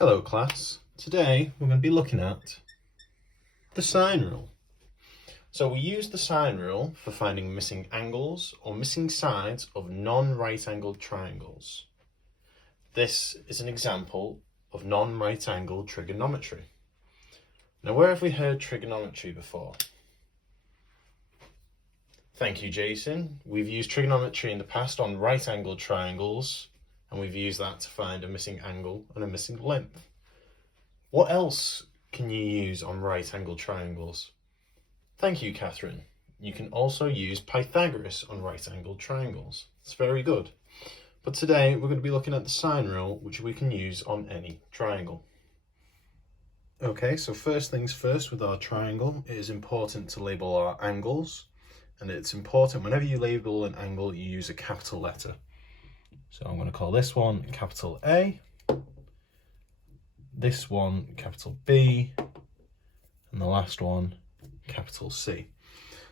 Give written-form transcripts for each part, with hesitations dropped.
Hello class, today we're going to be looking at the sine rule. So we use the sine rule for finding missing angles or missing sides of non-right angled triangles. This is an example of non-right angled trigonometry. Now where have we heard trigonometry before? Thank you, Jason. We've used trigonometry in the past on right angled triangles, and we've used that to find a missing angle and a missing length. What else can you use on right angled triangles? Thank you, Catherine. You can also use Pythagoras on right angled triangles. It's very good. But today we're going to be looking at the sine rule, which we can use on any triangle. Okay, so first things first, with our triangle, it is important to label our angles. And it's important whenever you label an angle, you use a capital letter. So I'm going to call this one capital A, this one capital B, and the last one capital C.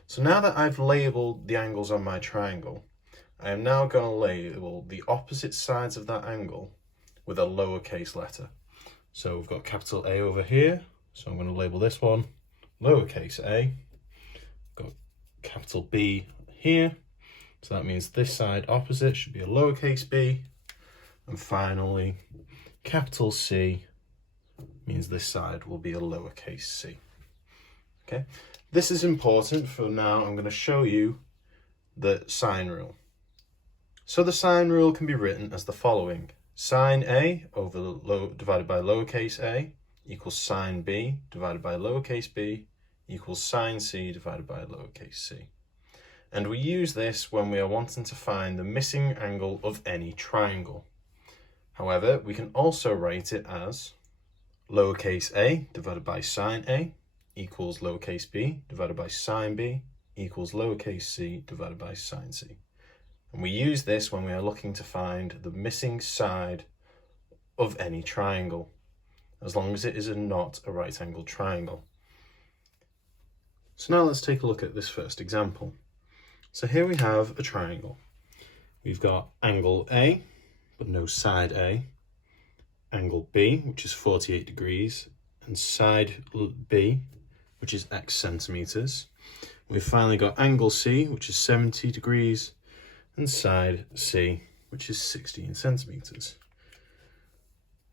So now that I've labelled the angles on my triangle, I am now going to label the opposite sides of that angle with a lowercase letter. So we've got capital A over here, so I'm going to label this one lowercase a. Got capital B here, so that means this side opposite should be a lowercase b, and finally capital C means this side will be a lowercase c. Okay, this is important for now. I'm going to show you the sine rule. So the sine rule can be written as the following: sine A divided by lowercase a equals sine B divided by lowercase b equals sine C divided by lowercase c. And we use this when we are wanting to find the missing angle of any triangle. However, we can also write it as lowercase a divided by sine A equals lowercase b divided by sine B equals lowercase c divided by sine C. And we use this when we are looking to find the missing side of any triangle, as long as it is not a right angled triangle. So now let's take a look at this first example. So here we have a triangle. We've got angle A, but no side A, angle B, which is 48 degrees, and side B, which is x centimeters. We've finally got angle C, which is 70 degrees, and side C, which is 16 centimeters.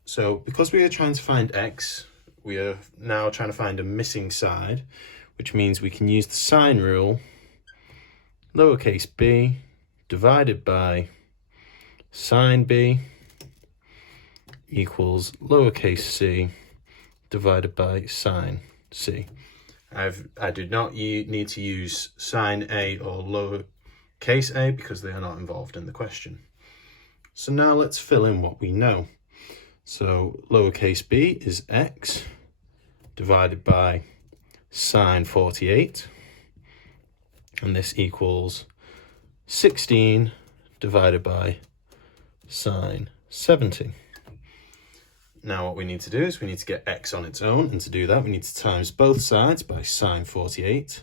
So because we are trying to find x, we are now trying to find a missing side, which means we can use the sine rule, lowercase b divided by sine B equals lowercase c divided by sine C. I did not need to use sine A or lowercase a because they are not involved in the question. So now let's fill in what we know. So lowercase b is x divided by sine 48, and this equals 16 divided by sine 70. Now what we need to do is we need to get x on its own, and to do that we need to times both sides by sine 48,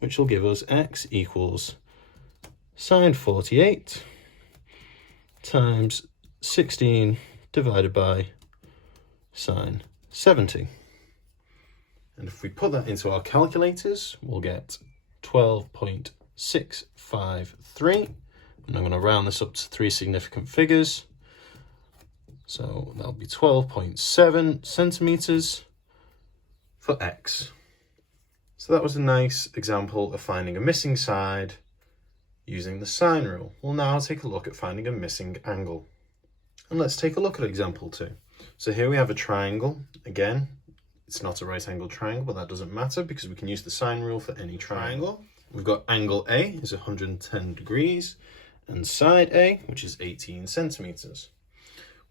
which will give us x equals sine 48 times 16 divided by sine 70. And if we put that into our calculators, we'll get 12.653. And I'm going to round this up to three significant figures. So that'll be 12.7 centimeters for x. So that was a nice example of finding a missing side using the sine rule. We'll now take a look at finding a missing angle. And let's take a look at example 2. So here we have a triangle. Again, it's not a right angled triangle, but that doesn't matter because we can use the sine rule for any triangle. We've got angle A is 110 degrees and side A, which is 18 centimeters.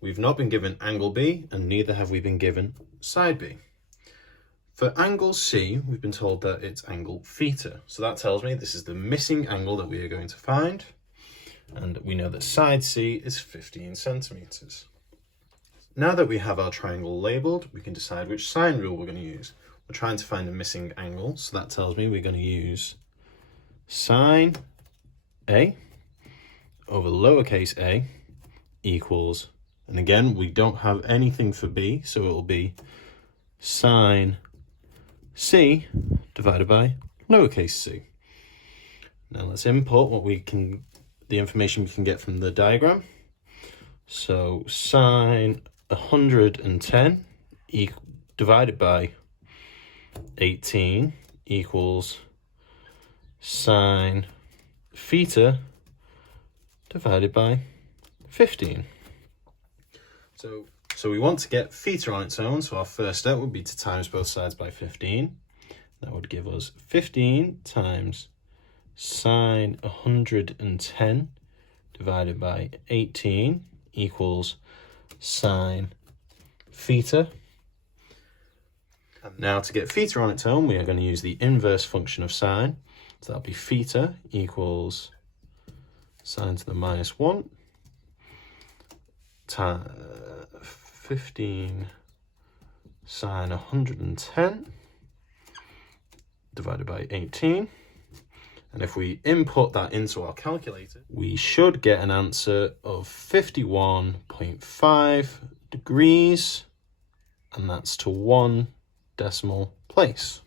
We've not been given angle B, and neither have we been given side B. For angle C, we've been told that it's angle theta. So that tells me this is the missing angle that we are going to find. And we know that side C is 15 centimeters. Now that we have our triangle labelled, we can decide which sine rule we're going to use. We're trying to find a missing angle, so that tells me we're going to use sine A over lowercase a equals And again, we don't have anything for b, so it will be sine c divided by lowercase c. Now let's input the information we can get from the diagram. So sine 110 divided by 18 equals sine theta divided by 15. So we want to get theta on its own, so our first step would be to times both sides by 15. That would give us 15 times sine 110 divided by 18 equals sine theta. Now to get theta on its own, we are going to use the inverse function of sine. So that'll be theta equals sine to the minus 1 times 15 sine 110 divided by 18. And if we input that into our calculator, we should get an answer of 51.5 degrees, and that's to 1 decimal place.